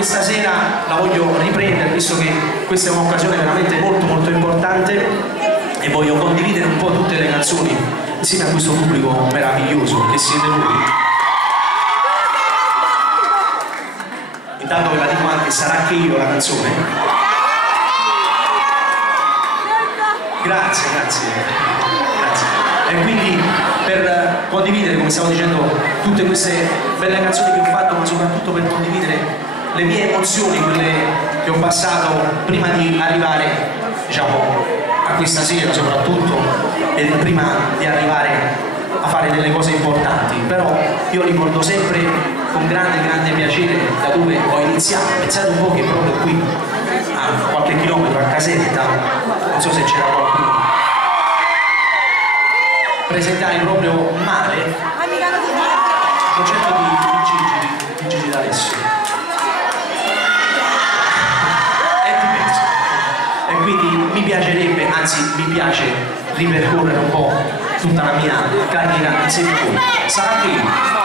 questa sera la voglio riprendere, visto che questa è un'occasione veramente molto importante, e voglio condividere un po' tutte le canzoni insieme a questo pubblico meraviglioso che siete voi. Intanto ve la dico anche, sarà che io la canzone? Grazie. E quindi per condividere, come stavo dicendo, tutte queste belle canzoni che ho fatto, ma soprattutto per condividere le mie emozioni, quelle che ho passato prima di arrivare, diciamo, a questa sera soprattutto, e prima di arrivare a fare delle cose importanti. Però io ricordo sempre con grande piacere da dove ho iniziato. Pensate un po' che proprio qui, a qualche chilometro, a Caserta, non so se c'era qualcuno, presentai proprio male il concetto di Gigi D'Alessio e quindi mi piacerebbe, anzi mi piace ripercorrere un po' tutta la mia carriera insieme a voi. Sarà che